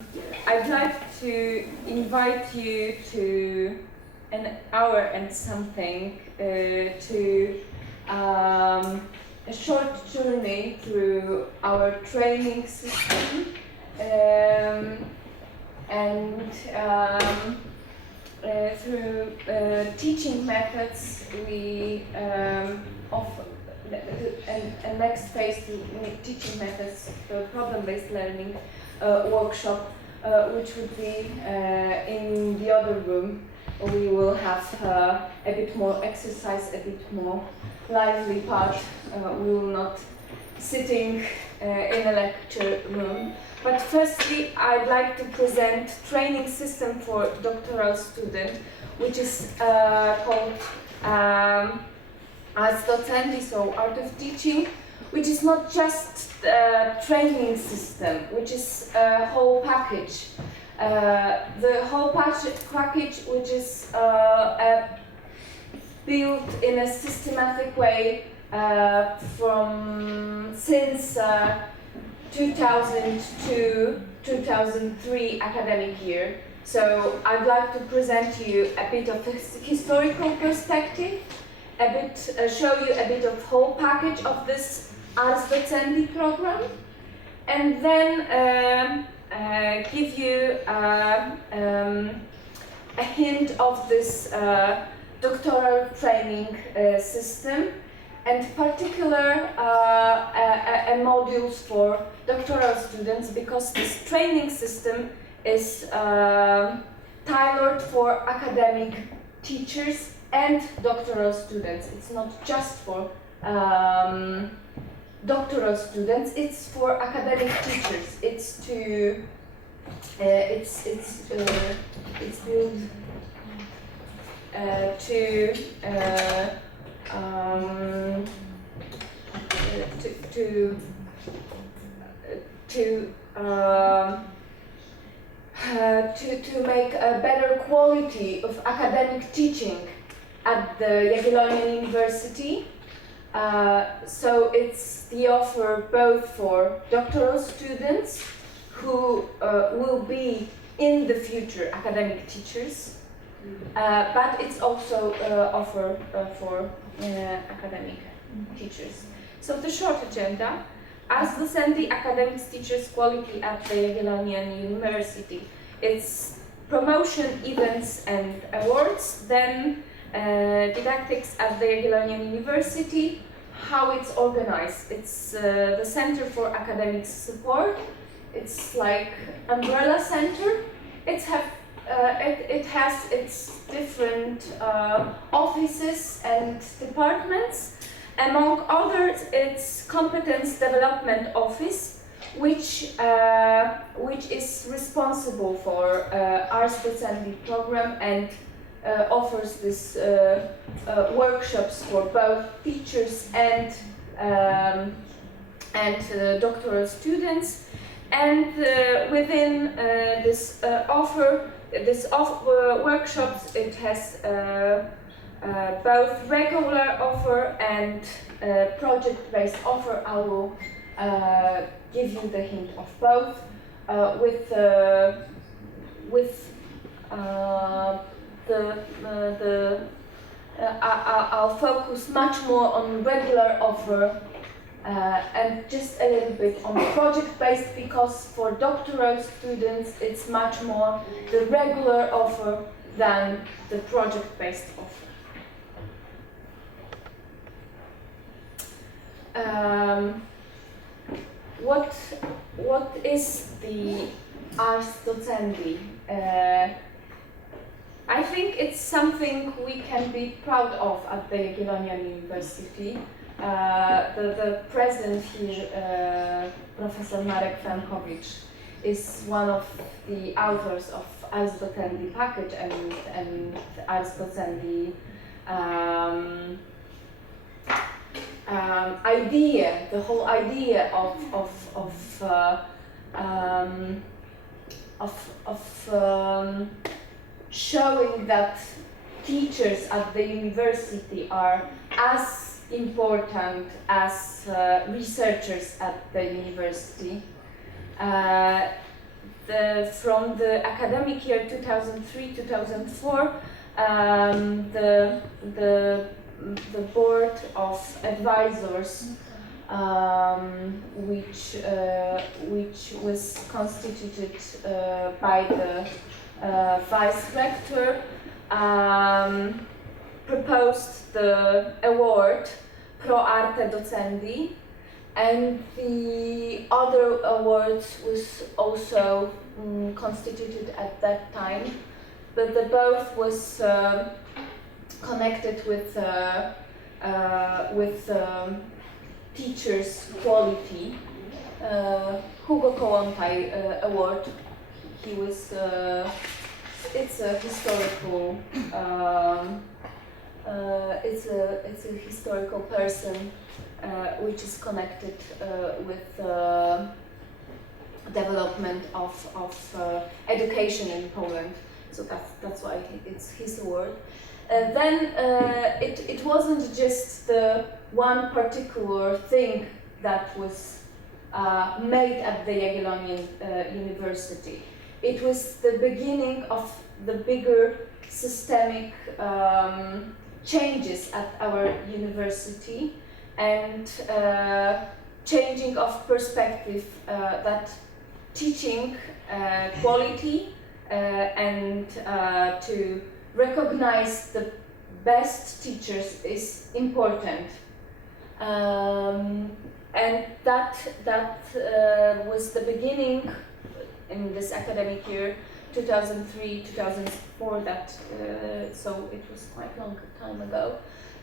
I'd like to invite you to an hour and something to a short journey through our training system and through teaching methods we offer. And next phase, teaching methods, problem-based learning workshop, which would be in the other room. We will have a bit more exercise, a bit more lively part. We will not sitting in a lecture room. But firstly, I'd like to present training system for doctoral student, which is called Ars Docendi, so art of teaching, which is not just a training system, which is a whole package. The whole package, which is built in a systematic way since 2000 to 2003 academic year. So I'd like to present you a bit of a historical perspective, show you a bit of whole package of this Ars Docendi program, and then give you a hint of this doctoral training system, and particular modules for doctoral students, because this training system is tailored for academic teachers and doctoral students. It's not just for doctoral students, it's for academic teachers. It's built to make a better quality of academic teaching at the Jagiellonian University. So it's the offer both for doctoral students who will be in the future academic teachers, but it's also offer for academic teachers. So the short agenda: Ars Docendi, academics, teachers, quality at the Jagiellonian University. It's promotion, events and awards, then didactics at the Jagiellonian University, how it's organized. It's the Center for Academic Support. It's like umbrella center. It has its different offices and departments. Among others, its competence development office, which is responsible for Ars Docendi program and offers this workshops for both teachers and doctoral students. And within this workshops, it has both regular offer and project-based offer. I will give you the hint of both. I'll focus much more on regular offer and just a little bit on project-based, because for doctoral students it's much more the regular offer than the project-based offer. What is the Ars Docendi? I think it's something we can be proud of at the Jagiellonian University. The president here, Professor Marek Frankowicz, is one of the authors of Ars Docendi package and Ars Docendi idea, the whole idea of showing that teachers at the university are as important as researchers at the university. from the academic year 2003-2004, the board of advisors, which was constituted by the vice rector, proposed the award Pro Arte Docendi, and the other awards was also constituted at that time, but the both was connected with teachers' quality. Hugo Kołłątaj Award. He was. It's a historical. It's a historical person, which is connected with development of education in Poland. So that's why it's his award. Then it wasn't just the one particular thing that was made at the Jagiellonian University. It was the beginning of the bigger systemic changes at our university, and changing of perspective that teaching quality and to recognize the best teachers is important, and that was the beginning in this academic year 2003-2004. That so it was quite a long time ago.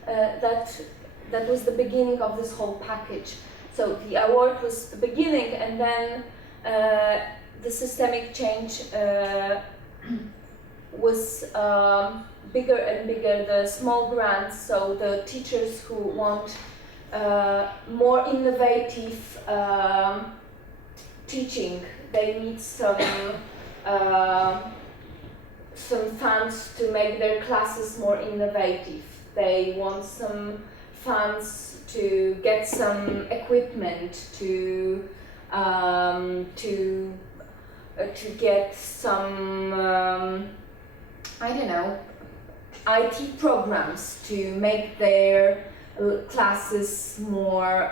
That was the beginning of this whole package. So the award was the beginning, and then the systemic change was bigger and bigger. The small grants, so the teachers who want more innovative teaching, they need some funds to make their classes more innovative. They want some funds to get some equipment, to get some I don't know, IT programs to make their classes more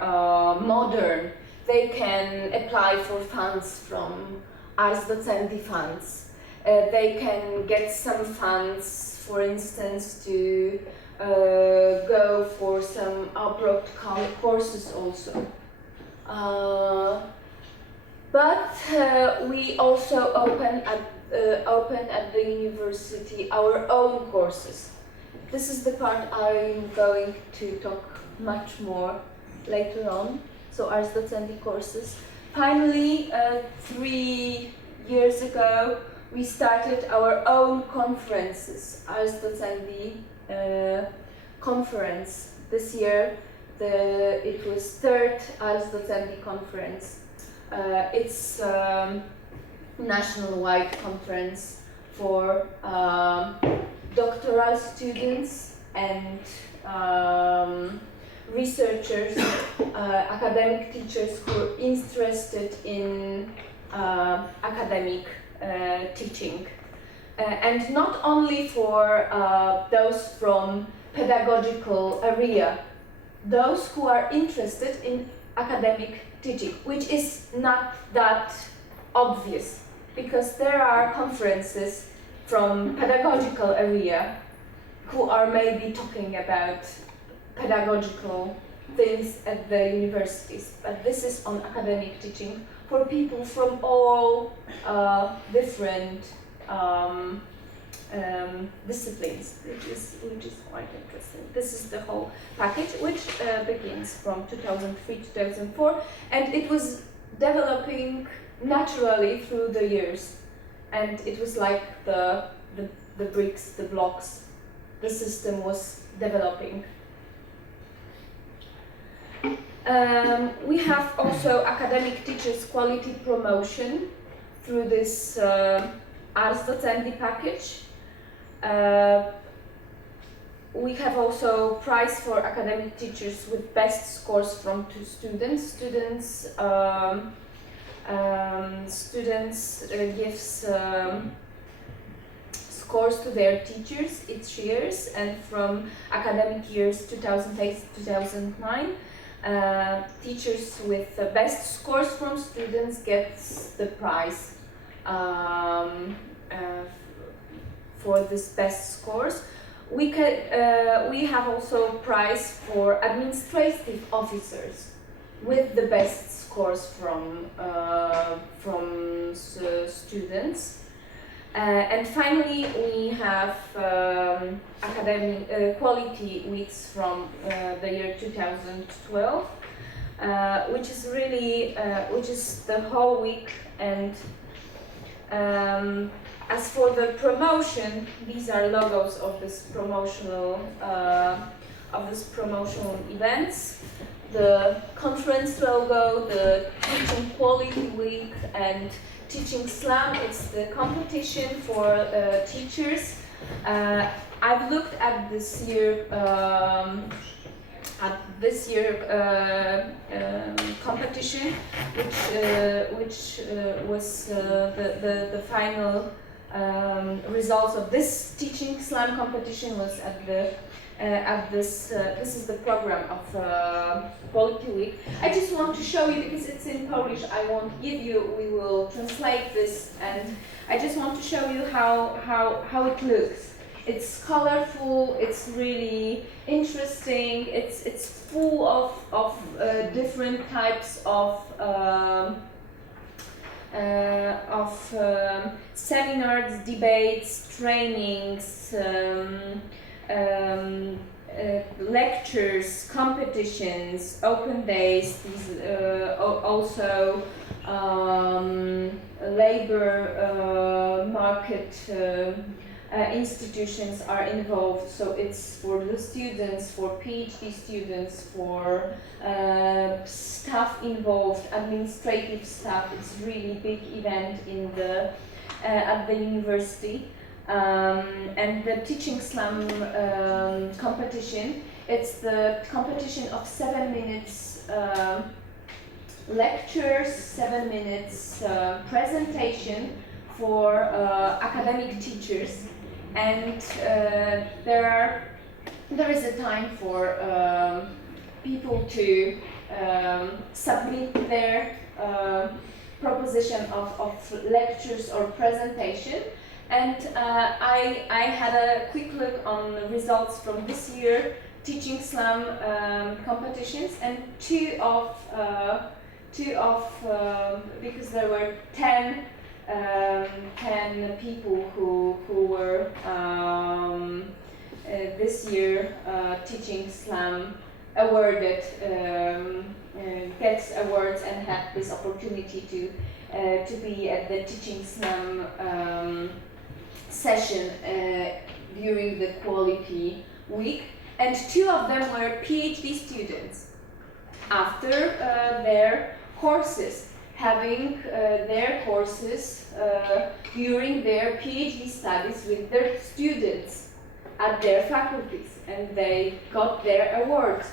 modern. They can apply for funds from Ars Docendi funds. They can get some funds, for instance, to go for some abroad courses also. But we also open at the university our own courses. This is the part I'm going to talk much more later on. So Ars Docendi courses. Finally, 3 years ago, we started our own conferences. Ars Docendi conference. This year, it was third Ars Docendi conference. It's national-wide conference for doctoral students and researchers, academic teachers who are interested in academic teaching. And not only for those from pedagogical area, those who are interested in academic teaching, which is not that obvious, because there are conferences from pedagogical area who are maybe talking about pedagogical things at the universities, but this is on academic teaching for people from all different disciplines, which is quite interesting. This is the whole package, which begins from 2003-2004, and it was developing naturally through the years, and it was like the bricks, the blocks, the system was developing. We have also academic teachers quality promotion through this Ars Docendi package. We have also prize for academic teachers with best scores from 2 students. Students Students gives scores to their teachers each year, and from academic years 2008-2009, teachers with the best scores from students gets the prize for this best scores. We have also prize for administrative officers with the best scores from students. And finally, we have academic quality weeks from the year 2012, which is really which is the whole week. And as for the promotion, these are logos of this promotional events. The conference logo, the Teaching Quality Week, and Teaching Slam. It's the competition for teachers. I've looked at this year competition, which was the final results of this Teaching Slam competition was at this is the program of Quality Week. I just want to show you, because it's in Polish, I won't give you, we will translate this, and I just want to show you how it looks. It's colorful, it's really interesting, it's full of different types of seminars, debates, trainings, lectures, competitions, open days. These also labor market institutions are involved. So it's for the students, for PhD students, for staff involved, administrative staff. It's really big event in the at the university. And the Teaching Slam competition, it's the competition of 7 minutes lectures, 7 minutes presentation for academic teachers, and there is a time for people to submit their proposition of lectures or presentation. And I had a quick look on the results from this year Teaching Slam competitions, and two of because there were 10 people who were this year Teaching Slam awarded, gets awards and had this opportunity to be at the Teaching Slam session during the Quality Week, and two of them were PhD students after their courses, having their courses during their PhD studies with their students at their faculties, and they got their awards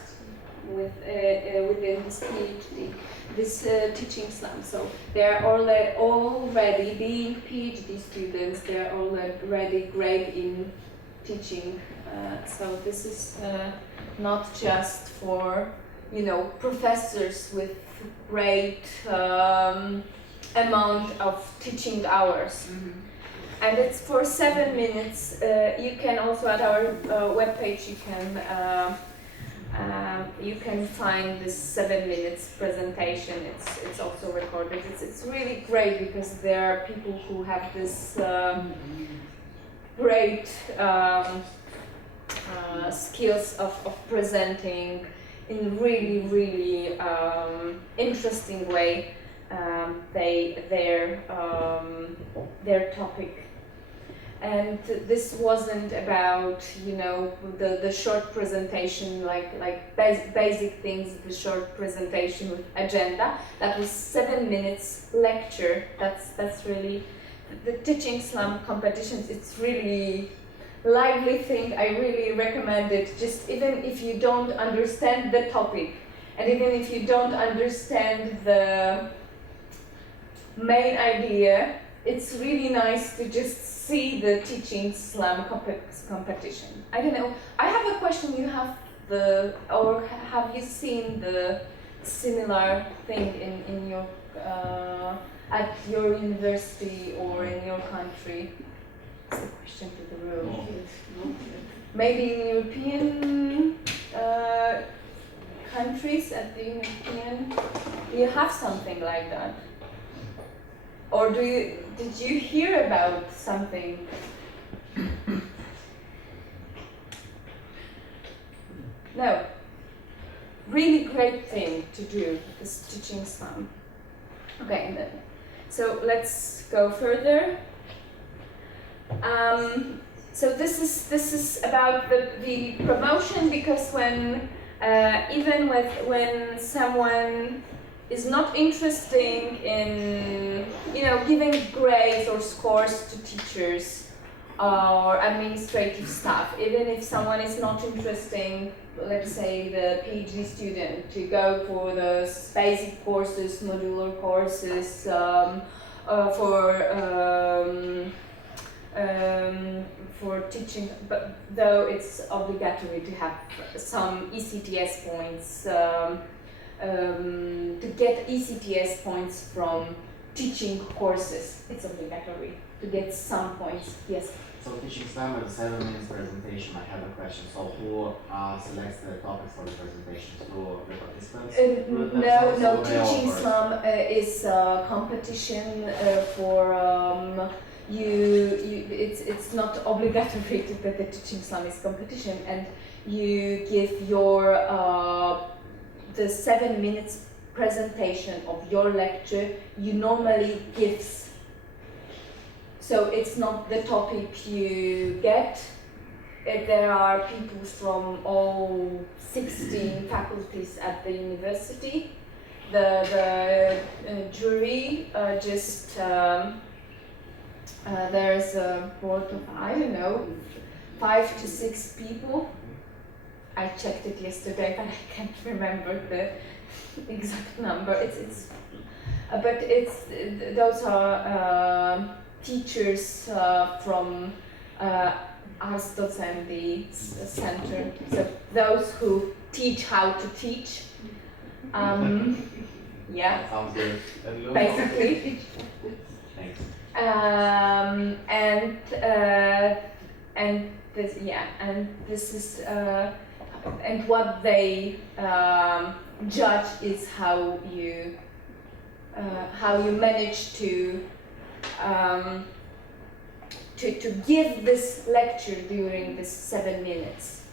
within this PhD. This Teaching Slam. So they're already being PhD students, they're already great in teaching. So this is not just for, professors with great amount of teaching hours. Mm-hmm. And it's for 7 minutes. You can also, at our webpage, you can find this 7 minutes presentation. It's also recorded. It's really great because there are people who have this great skills of presenting in really interesting way their topic. And this wasn't about, the short presentation, like basic things, the short presentation with agenda. That was 7 minutes lecture. That's really the Teaching Slam competitions. It's really lively thing. I really recommend it. Just even if you don't understand the topic, and even if you don't understand the main idea. It's really nice to just see the teaching slam competition. I don't know. I have a question. You have have you seen the similar thing in your at your university or in your country? It's a question to the room. Maybe in European countries, at the European, do you have something like that? Or did you hear about something? No. Really great thing to do, this teaching slam. Okay, so let's go further. So this is about the promotion, because when when someone is not interested in giving grades or scores to teachers or administrative staff, even if someone is not interested, let's say the PhD student, to go for the basic courses, modular courses, for teaching, but though it's obligatory to have some ECTS points, to get ECTS points from teaching courses, it's obligatory to get some points. Yes. So teaching slam with 7 minutes presentation, I have a question. So who selects the topics for the presentations? Do the participants? No, teaching slam is a competition for it's not obligatory that the teaching slam is competition, and you give your the 7 minutes presentation of your lecture you normally gives. So it's not the topic you get. There are people from all 16 faculties at the university. The jury just there's a board of, I don't know, 5 to 6 people. I checked it yesterday, but I can't remember the exact number. But those are teachers from Ars Docendi center. So those who teach how to teach. Yeah. Sounds good. Basically. Thanks. This is and what they judge is how you manage to give this lecture during this 7 minutes,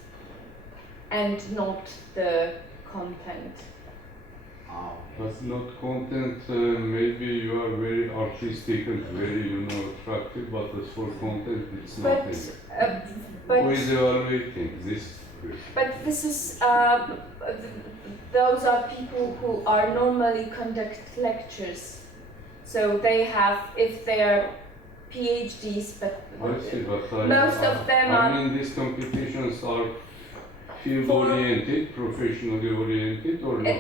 and not the content. But not content, maybe you are very artistic and very, attractive, but as for content, it's nothing. Who is evaluating this? But this is, those are people who are normally conduct lectures. So they have, if they are PhDs, but I see, but most of them are. I mean, these competitions are field-oriented, professionally oriented, or not?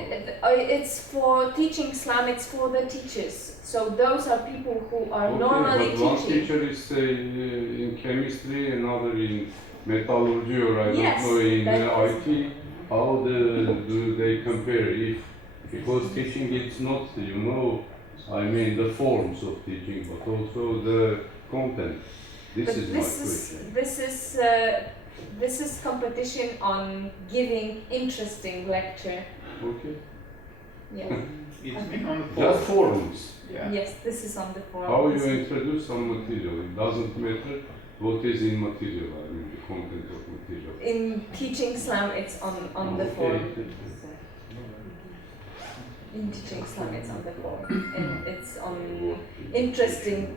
It's for teaching slam, it's for the teachers. So those are people who are normally but teaching. One teacher is, say, in chemistry, another in metallurgy, or I don't know, in IT. How do they compare? Because teaching, it's not, the forms of teaching, but also the content. This is my question. This is competition on giving interesting lecture. Okay. Yeah. It's on the forum. Just forms. Yeah. Yes, this is on the forum. How you introduce some material? It doesn't matter what is in material, the content of material. In teaching slam, it's on the forum. In teaching slam, it's on the forum, and it's on interesting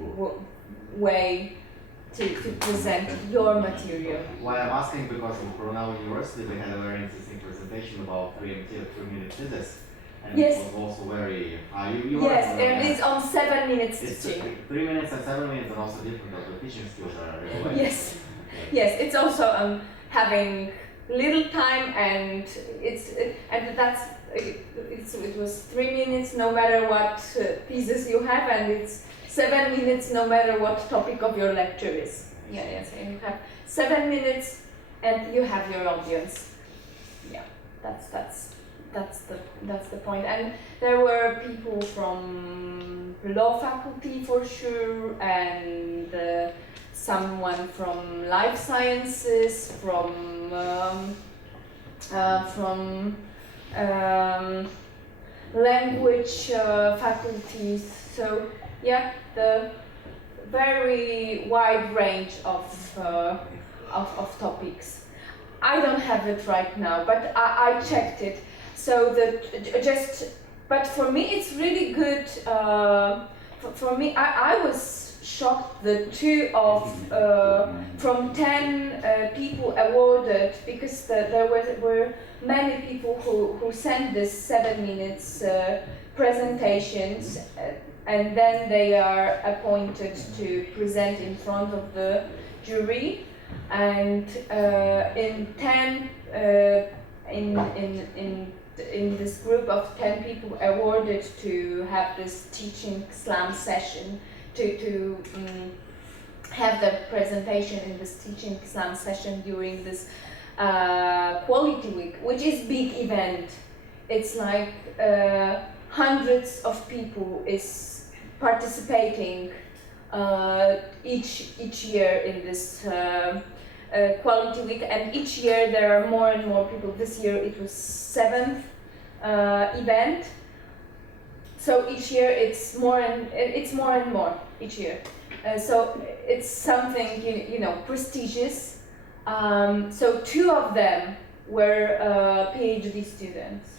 way to present your material. Why I'm asking, because in Promotin University we had a very interesting presentation about 3-minute thesis, and yes. it was also very yes, and it's on 7 minutes teaching. 3 minutes and 7 minutes, and also different, but the teaching skills are really yes. Yes, it's also having little time, and that's it was 3 minutes no matter what thesis you have, and it's 7 minutes no matter what topic of your lecture is. Yeah, so you have 7 minutes and you have your audience. Yeah, that's the point. And there were people from law faculty for sure, and someone from life sciences, from language faculties. So yeah, the very wide range of topics. I don't have it right now, but I checked it. So but for me it's really good. For me, I was shocked that 2 of from 10 people awarded, because there were many people who sent this 7 minutes presentations, and then they are appointed to present in front of the jury. And in 10 in this group of 10 people awarded to have this teaching slam session, to have the presentation in this teaching slam session during this quality week, which is big event. It's like hundreds of people is participating each year in this quality week, and each year there are more and more people. This year it was 7th event, so each year it's more and more each year. So it's something you know, prestigious. So 2 of them were PhD students.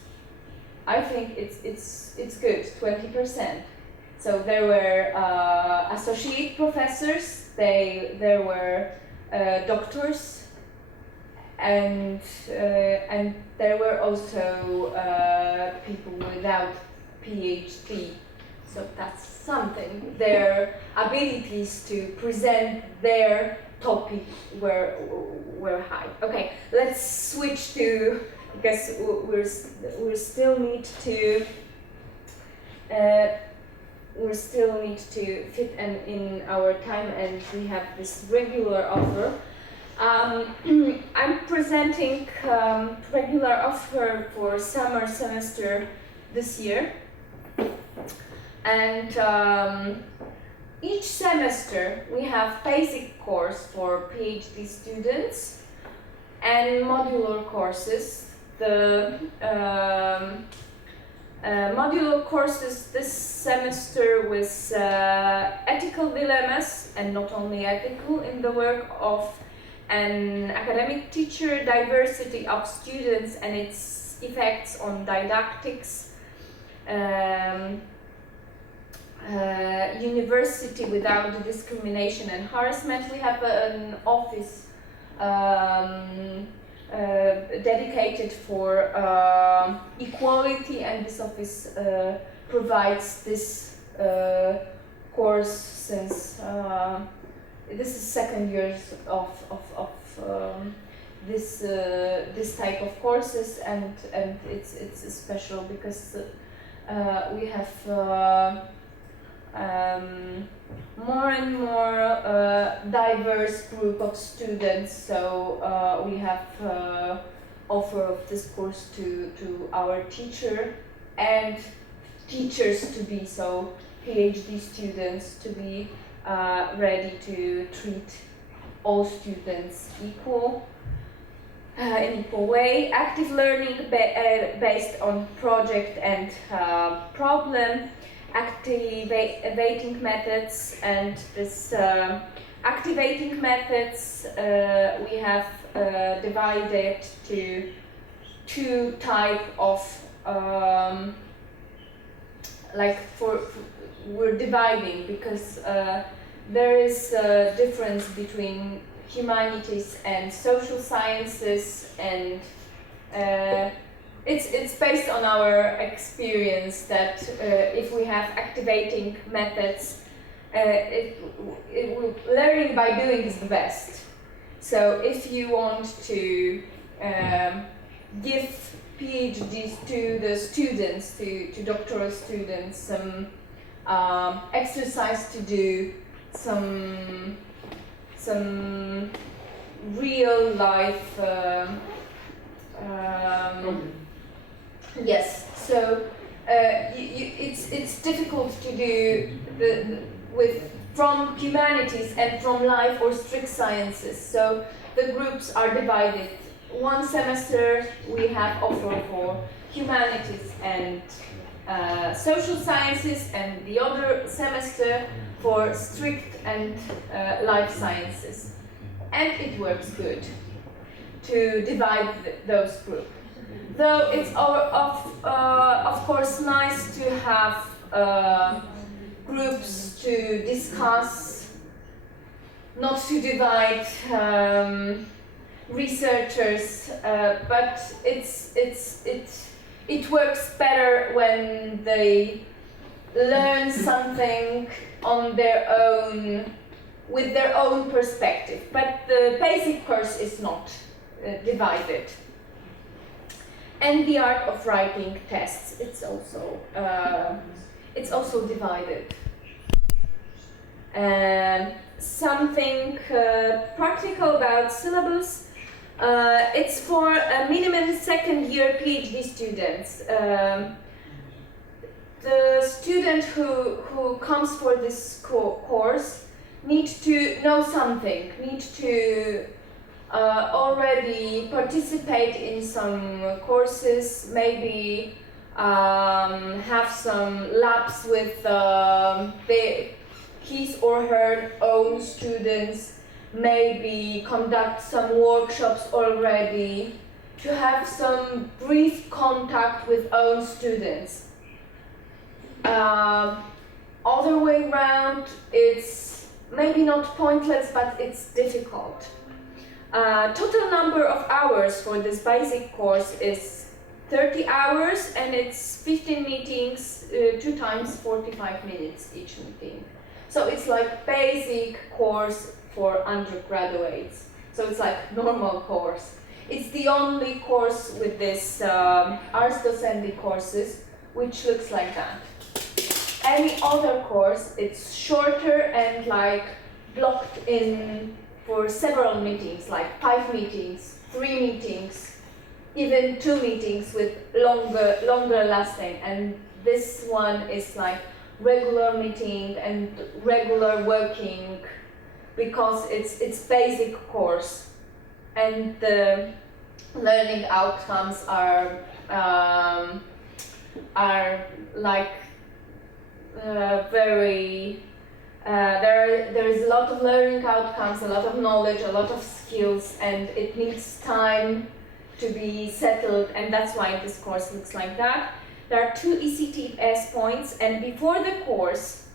I think it's good, 20%. So there were associate professors, there were doctors, and there were also people without PhD. So that's something. Their abilities to present their topic were high. Okay, let's switch to, because we still need to fit in our time, and we have this regular offer. I'm presenting regular offer for summer semester this year, and each semester we have basic course for PhD students and modular courses. The modular courses this semester with ethical dilemmas, and not only ethical, in the work of an academic teacher, diversity of students and its effects on didactics, university without discrimination and harassment. We have an office dedicated for equality, and this office provides this course since this is 2nd years of this type of courses, and it's special because we have more and more diverse group of students, so we have offer of this course to our teacher and teachers to be, so PhD students to be ready to treat all students equal in equal way. Active learning based on project and problem. Activating methods, and this activating methods we have divided to 2 type of we're dividing because there is a difference between humanities and social sciences, and it's based on our experience that if we have activating methods, learning by doing is the best. So if you want to give PhDs to the students, to doctoral students, some exercise to do, some real life. Yes, so it's difficult to do from humanities and from life or strict sciences. So the groups are divided. One semester we have offer for humanities and social sciences, and the other semester for strict and life sciences. And it works good to divide those groups. Though it's of course nice to have groups to discuss, not to divide researchers, but it works better when they learn something on their own, with their own perspective. But the basic course is not divided. And the art of writing tests, it's also divided. Something practical about Sylabus. It's for minimum second-year PhD students. The student who comes for this course needs to know something, needs to already participate in some courses, maybe have some labs with his or her own students, maybe conduct some workshops already, to have some brief contact with own students. Other way around, it's maybe not pointless, but it's difficult. Total number of hours for this basic course is 30 hours, and it's 15 meetings, 2 times 45 minutes each meeting. So it's like basic course for undergraduates. So it's like normal course. It's the only course with this Ars Docendi courses, which looks like that. Any other course, it's shorter and like blocked in for several meetings, like 5 meetings, 3 meetings, even 2 meetings with longer lasting. And this one is like regular meeting and regular working, because it's basic course, and the learning outcomes are like very. There is a lot of learning outcomes, a lot of knowledge, a lot of skills, and it needs time to be settled, and that's why this course looks like that. There are 2 ECTS points, and before the course,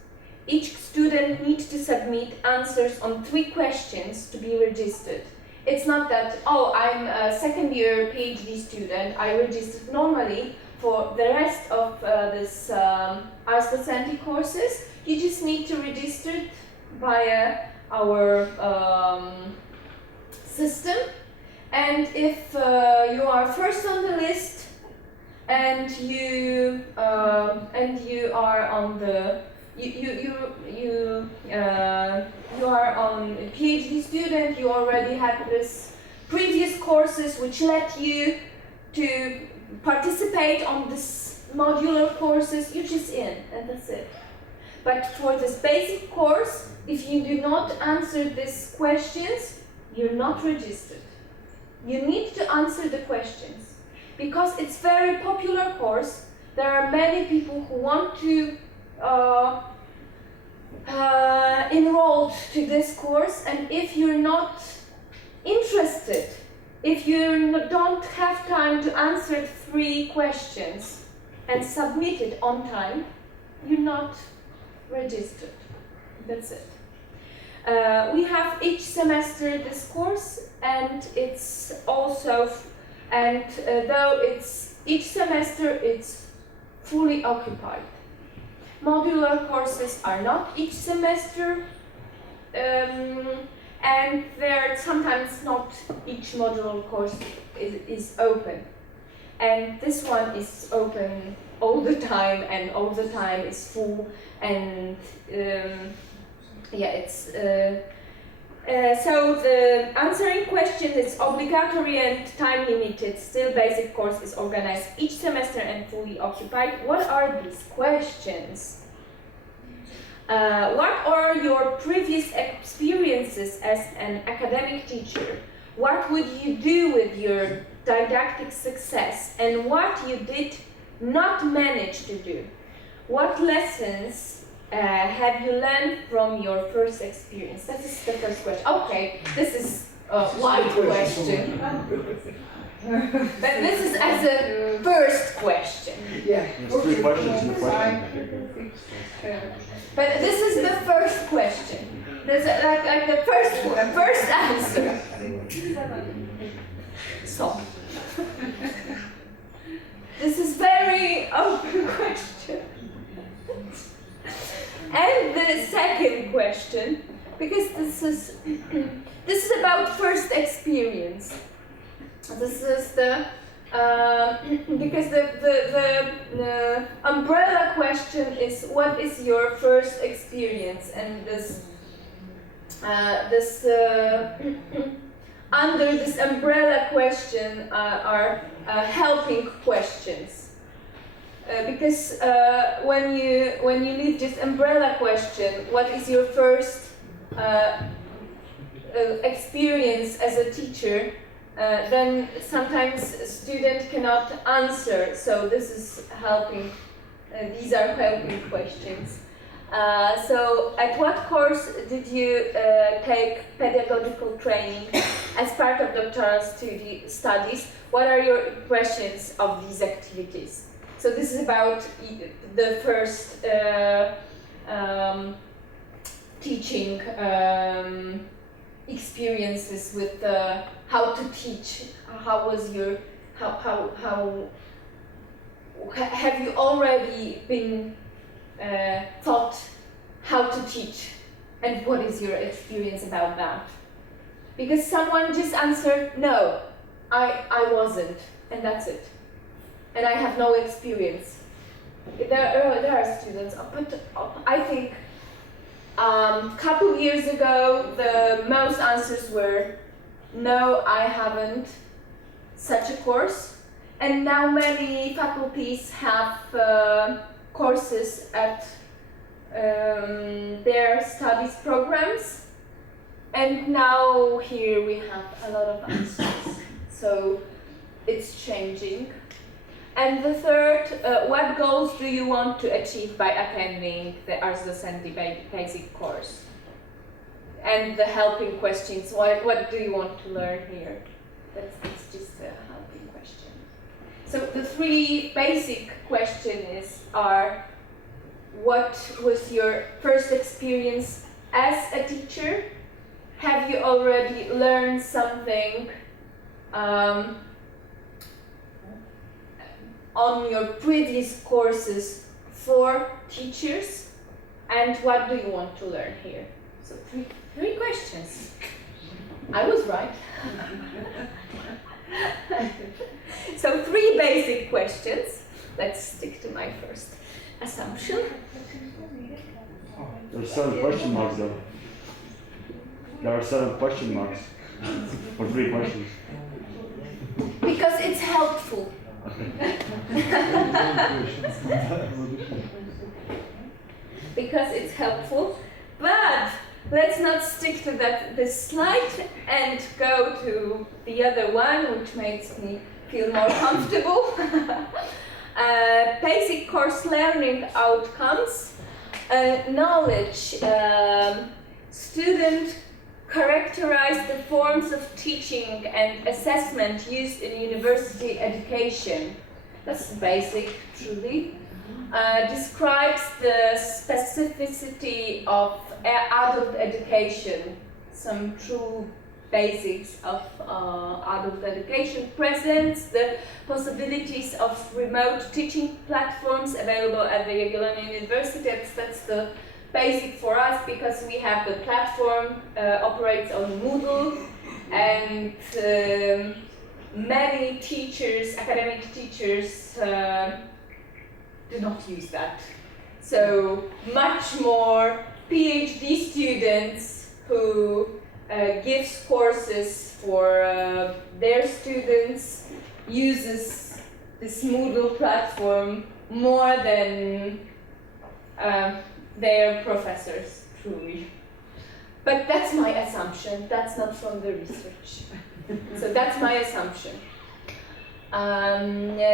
each student needs to submit answers on 3 questions to be registered. It's not that, oh, I'm a second-year PhD student, I registered normally. For the rest of this Ars Docendi courses, you just need to register via our system. And if you are first on the list and you are on the you are on a PhD student, you already had this previous courses which led you to participate on this modular courses, you're just in, and that's it. But for this basic course, if you do not answer these questions, you're not registered. You need to answer the questions, because it's very popular course. There are many people who want to enroll to this course, and if you're not interested, if you don't have time to answer 3 questions and submit it on time, you're not registered. That's it. We have each semester this course, and it's also, though it's each semester, it's fully occupied. Modular courses are not each semester, and there sometimes not each modular course is open. and this one is open all the time, and all the time is full, and yeah, it's so the answering question is obligatory and time limited. Still, basic course is organized each semester and fully occupied. What are these questions? What are your previous experiences as an academic teacher? What would you do with your didactic success, and what you did not manage to do? What lessons have you learned from your first experience? That is the first question. Okay, this is a wide question. But this is as a first question. Yeah. There's three questions in the question. But this is the first question. That's like the first one, first answer. So, this is very open question. And the second question, because this is about first experience. This is the because the umbrella question is what is your first experience, and this under this umbrella question are helping questions. Because when you leave this umbrella question, what is your first experience as a teacher, then sometimes a student cannot answer. So this is helping. These are helping questions. So at what course did you take pedagogical training as part of doctoral studies? What are your impressions of these activities? So this is about the first teaching experiences with how to teach. How was your how have you already been taught how to teach, and what is your experience about that? Because someone just answered no, I wasn't, and that's it. And I have no experience. There are students, but I think couple years ago the most answers were no, I haven't such a course, and now many faculties have courses at their studies programs, and now here we have a lot of answers. So it's changing. And the third, what goals do you want to achieve by attending the Ars Docendi basic course? And the helping questions, what do you want to learn here? That's just a helping question. So the three basic questions are, what was your first experience as a teacher? Have you already learned something on your previous courses for teachers, and what do you want to learn here? So three questions. I was right. So three basic questions. Let's stick to my first assumption. There's 7 question marks though. There are 7 question marks for 3 questions. Because it's helpful. Because it's helpful, but let's not stick to this slide and go to the other one, which makes me feel more comfortable. Basic course learning outcomes, knowledge. Student characterize the forms of teaching and assessment used in university education. That's basic, truly. Describes the specificity of adult education, some true basics of adult education. Presents the possibilities of remote teaching platforms available at the Jagiellonian University. That's the basic for us, because we have the platform operates on Moodle, and many teachers, academic teachers, do not use that. So much more PhD students who gives courses for their students uses this Moodle platform more than their professors, truly. But that's my assumption, that's not from the research. So that's my assumption.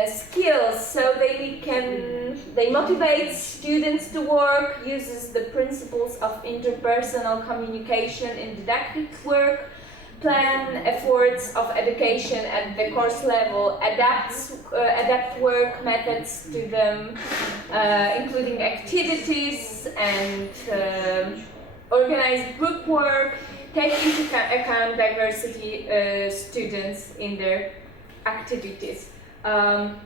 Skills, so they motivate students to work, uses the principles of interpersonal communication in didactic work, plan efforts of education at the course level, adapt work methods to them, including activities and organize group work, take into account diversity students in their activities. And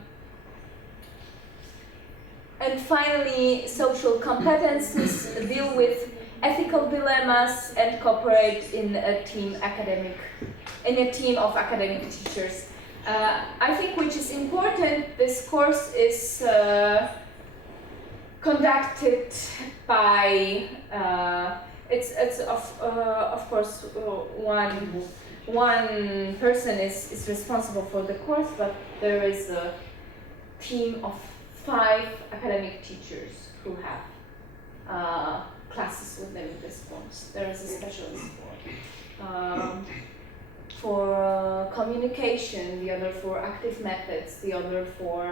finally, social competencies deal with ethical dilemmas and cooperate in a team of academic teachers. I think which is important, this course is conducted by it's of course one person is responsible for the course, but there is a team of 5 academic teachers who have classes with them in this course. There is a specialist for communication, the other for active methods, the other for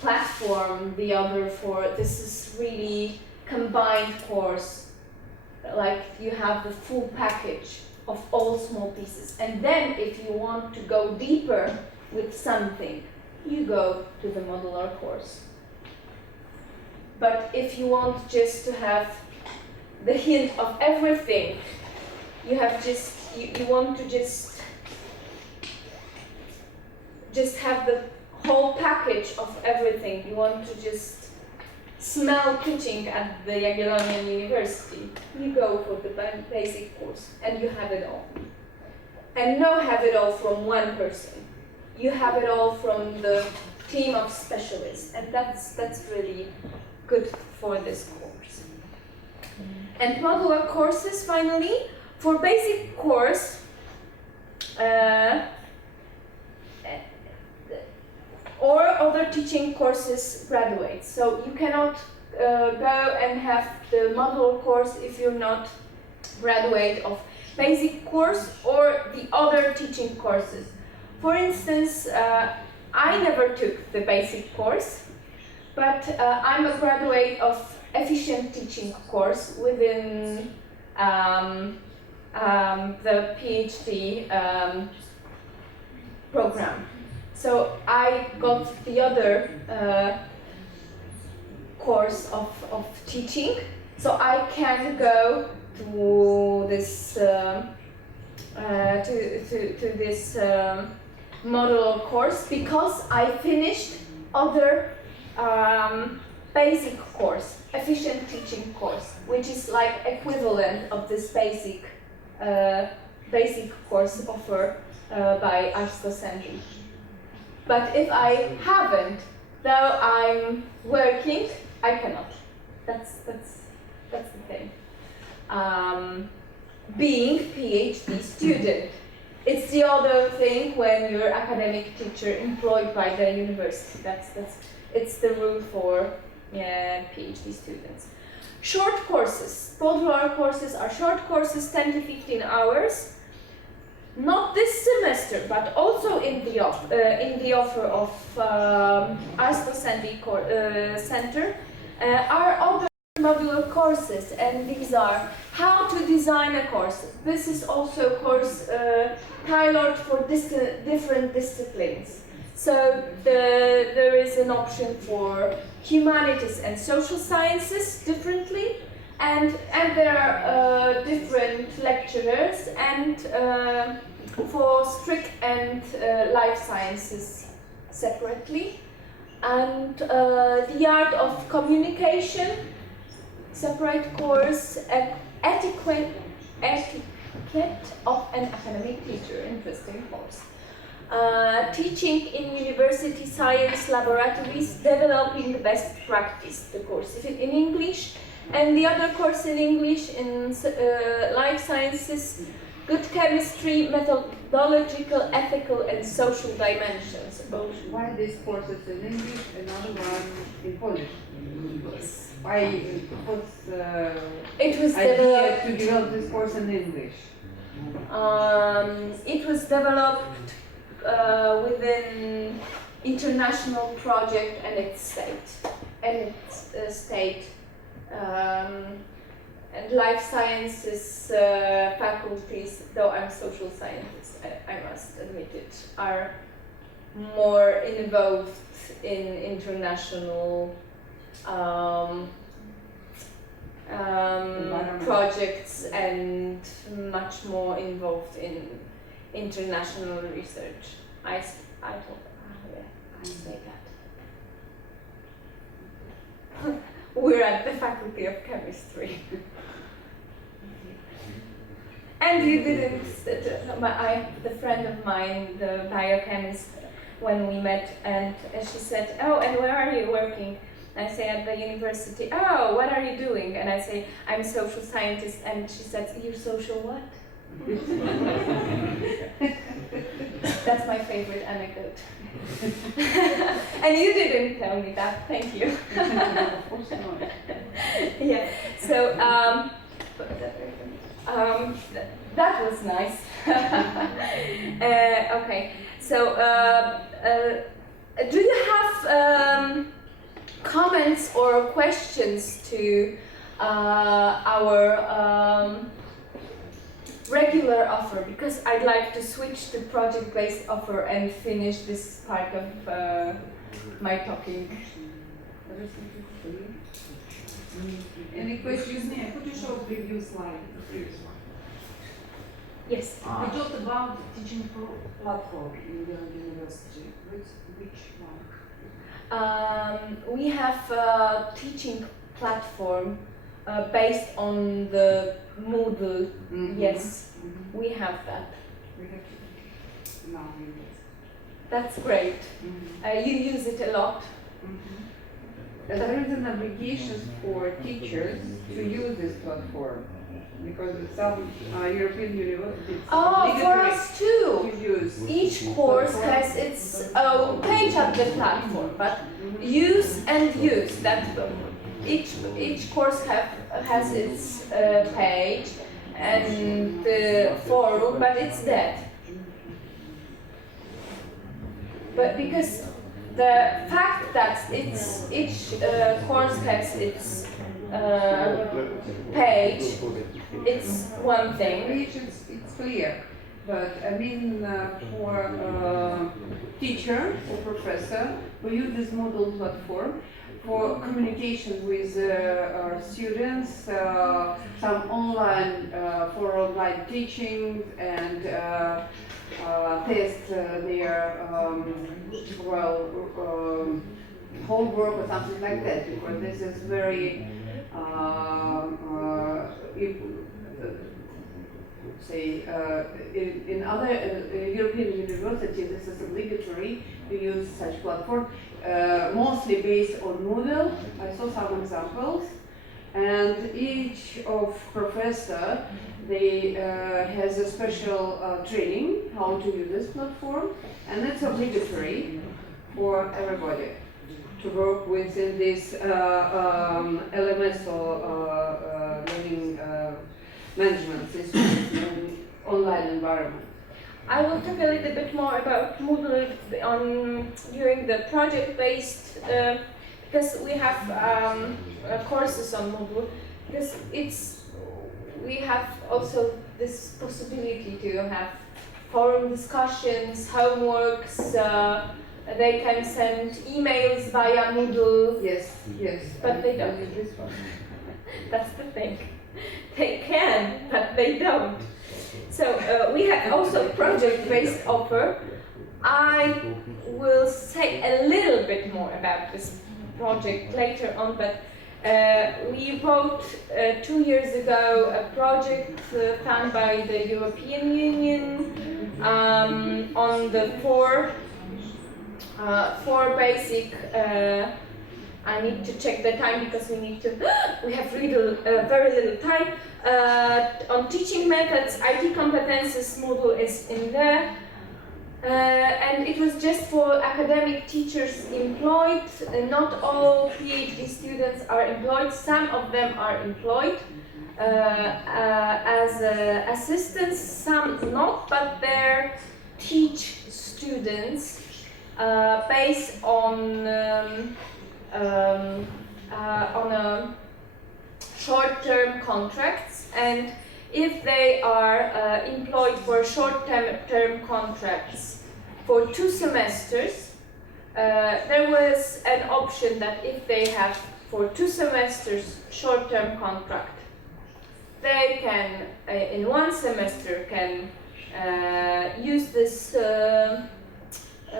platform, the other for, this is really combined course. Like you have the full package of all small pieces. And then if you want to go deeper with something, you go to the modular course. But if you want just to have the hint of everything, you have you want to just have the whole package of everything. You want to just smell teaching at the Jagiellonian University. You go for the basic course and you have it all. And no have it all from one person. You have it all from the team of specialists, and that's really good for this course. And modular courses, finally, for basic course, or other teaching courses graduates. So you cannot go and have the modular course if you're not graduate of basic course or the other teaching courses. For instance, I never took the basic course, but I'm a graduate of efficient teaching course within the PhD program. So I got the other course of teaching, so I can go to this this modular course because I finished other basic course, efficient teaching course, which is like equivalent of this basic course offered by Ars Docendi. But if I haven't, though I'm working, I cannot. That's the thing. Being PhD student, it's the other thing when you're academic teacher employed by the university. It's the rule for PhD students. Short courses. Modular courses are short courses, 10 to 15 hours. Not this semester, but also in the offer of Ars Docendi Center are other modular courses, and these are how to design a course. This is also a course tailored for different disciplines. So there is an option for humanities and social sciences differently, and there are different lecturers, and for strict and life sciences separately, and the art of communication, separate course, of an academic teacher. Interesting course. Teaching in university science laboratories, developing best practice. The course is in English, and the other course in English in life sciences, good chemistry, methodological, ethical, and social dimensions. Why this course is in English, another one in Polish? Yes. Why It was idea developed. to develop this course in English? It was developed within international project and its state and life sciences faculties, though I'm social scientist, I must admit it, are more involved in international projects and much more involved in international research. I say that. We're at the Faculty of Chemistry. And you didn't, the friend of mine, the biochemist, when we met, and she said, oh, and where are you working? I say, at the university. Oh, what are you doing? And I say, I'm a social scientist. And she said, you're social what? That's my favorite anecdote. And you didn't tell me that, thank you. Of course not. Yeah, so that was nice. Okay, so do you have comments or questions to our regular offer? Because I'd like to switch to project-based offer and finish this part of my talking. Any questions? Excuse me, could you show the previous slide? Yes. We talked about teaching platform in the university. Which one? We have a teaching platform based on the Moodle. Yes, we have that. We have to now use it. That's great. You use it a lot. There is an obligation for teachers to use this platform because some European universities Oh, for us too. to use. Each course has its own page of the platform, but use and use. That each course has its page and the forum, but it's dead. But because the fact that each course has its page, it's one thing. It's clear, but I mean for teacher or professor, we use this Moodle platform for communication with our students, some online for online teaching and test their homework or something like that, because this is very in other European universities this is obligatory to use such platform, mostly based on Moodle. I saw some examples, and each of professor they has a special training how to use this platform, and it's obligatory for everybody to work within this LMS or learning management system online environment. I will talk a little bit more about Moodle during the project-based, because we have courses on Moodle, because we have also this possibility to have forum discussions, homeworks, they can send emails via Moodle. Yes, yes. But they don't. use this one. That's the thing. They can, but they don't. So we have also project-based offer. I will say a little bit more about this project later on, but We wrote 2 years ago a project funded by the European Union on the four basic. I need to check the time because we have very little time. On teaching methods, IT competences module is in there. And it was just for academic teachers employed. Not all PhD students are employed. Some of them are employed as assistants, some not, but they're teach students based on a short-term contracts, and if they are employed for short-term contracts for 2 semesters, there was an option that if they have for 2 semesters short-term contract, they can in 1 semester can use this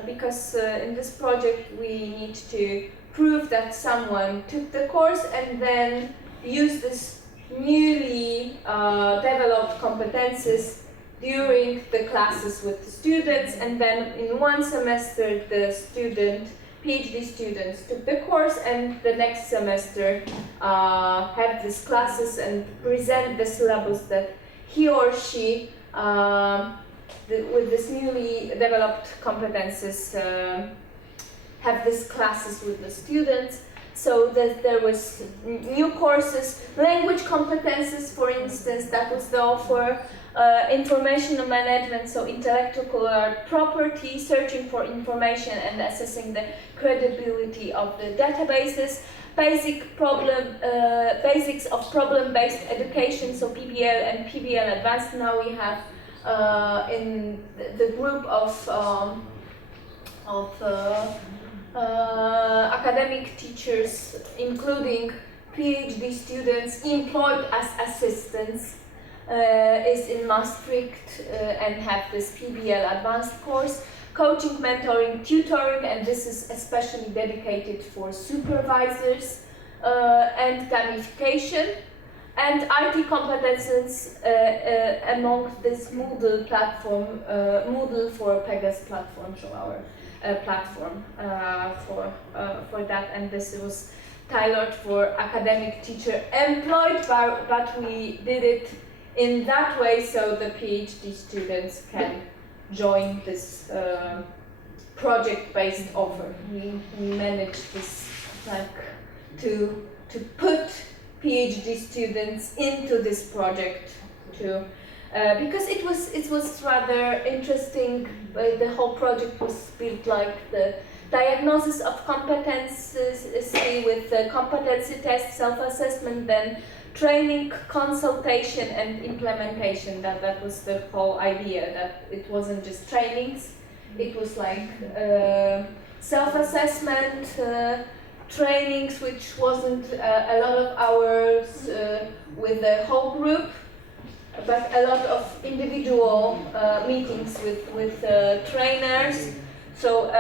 because in this project we need to prove that someone took the course and then use this newly developed competences during the classes with the students, and then in 1 semester the PhD students took the course, and the next semester have these classes and present the syllabus that he or she with this newly developed competences have these classes with the students. So that there was new courses, language competences, for instance, that was the offer, information management, so intellectual property, searching for information and assessing the credibility of the databases, basics of problem-based education, so PBL and PBL advanced. Now we have in the group of academic teachers, including PhD students employed as assistants, is in Maastricht and have this PBL advanced course. Coaching, mentoring, tutoring, and this is especially dedicated for supervisors, and gamification. And IT competences among this Moodle platform, Moodle for Pegasus platform, so our platform for that, and this was tailored for academic teacher employed, but we did it in that way so the PhD students can join this project-based offer. We managed this to put PhD students into this project too. Because it was rather interesting. The whole project was built like the diagnosis of competences with the competency test, self-assessment, then training, consultation, and implementation. That was the whole idea. That it wasn't just trainings. It was like self-assessment, trainings, which wasn't a lot of hours with the whole group, but a lot of individual meetings with trainers. So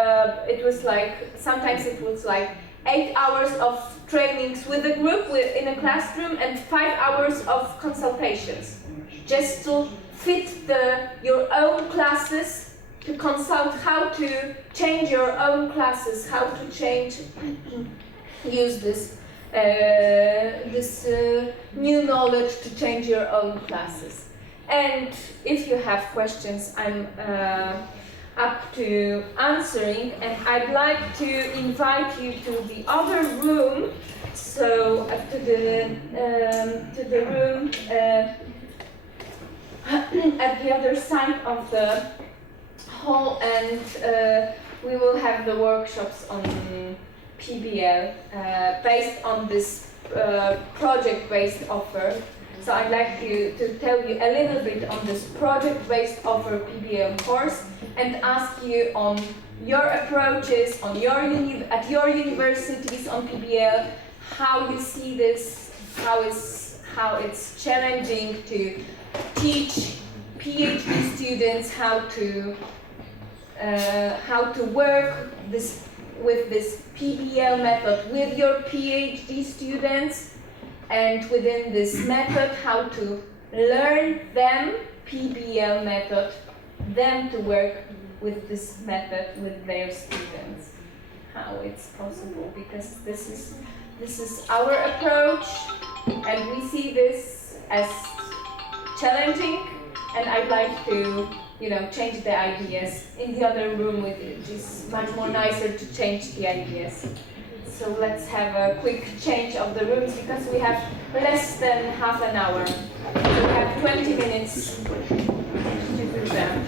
it was like, sometimes it was like 8 hours of trainings with a group in a classroom and 5 hours of consultations, just to fit your own classes, to consult how to change your own classes, how to use this new knowledge to change your own classes. And if you have questions, I'm up to answering, and I'd like to invite you to the other room, so to the room at the other side of the hall, and we will have the workshops on PBL based on this project-based offer. So I'd like to tell you a little bit on this project-based offer PBL course and ask you on your approaches on at your universities on PBL, how you see this, how it's challenging to teach PhD students how to work this with this PBL method with your PhD students, and within this method how to learn them, PBL method, them to work with this method with their students. How it's possible, because this is our approach, and we see this as challenging, and I'd like to, you know, change the ideas. In the other room, it is much more nicer to change the ideas. So let's have a quick change of the rooms, because we have less than half an hour. So we have 20 minutes to do that.